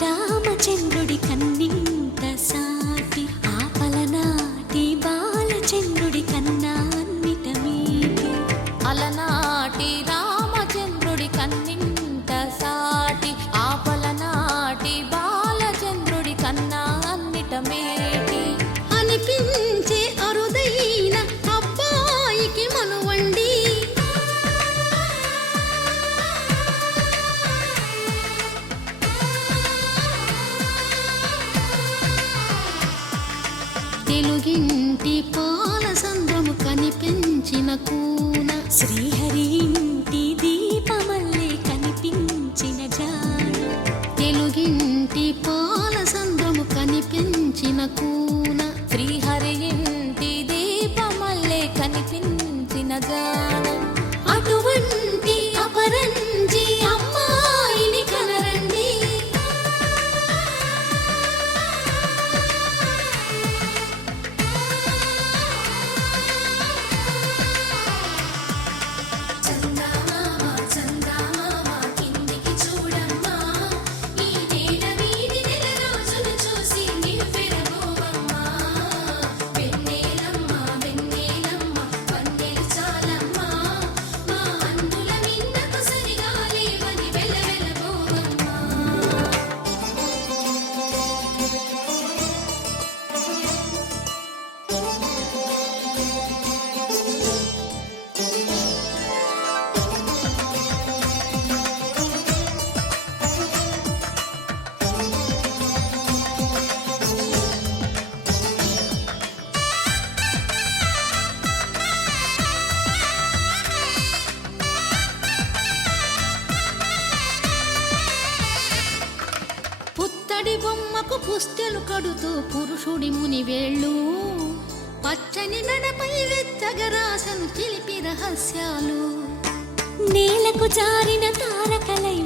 రామచంద్రుడి కన్నింత సాటి ఆపలనాటి బాలచంద్రుడి కన్నా అన్నిట మీటి అలనాటి రామచంద్రుడి కన్నింత సాటి ఆపలనాటి బాలచంద్రుడి కన్నా అన్నిట మేటి అనిపించే అరుదైన అబ్బాయికి మనువండి తెలుగింటి పాల సంద్రము కనిపించిన కూన శ్రీహరి ఇంటి దీపమల్లే కనిపించిన జాడ తెలుగింటి పాల సంద్రము కనిపించిన కూన శ్రీహరి ఇంటి దీపమల్లే కనిపించిన జాడ అటువంటి అపరంజి అమ్మాయిని కనరండి పుత్తడి బొమ్మకు పుస్తెలు కడుతూ పురుషుడి ముని వేళ్ళు పచ్చని నడపై వెచ్చగరాసను చిలిపి రహస్యాలు నేలకు జారిన తారకలై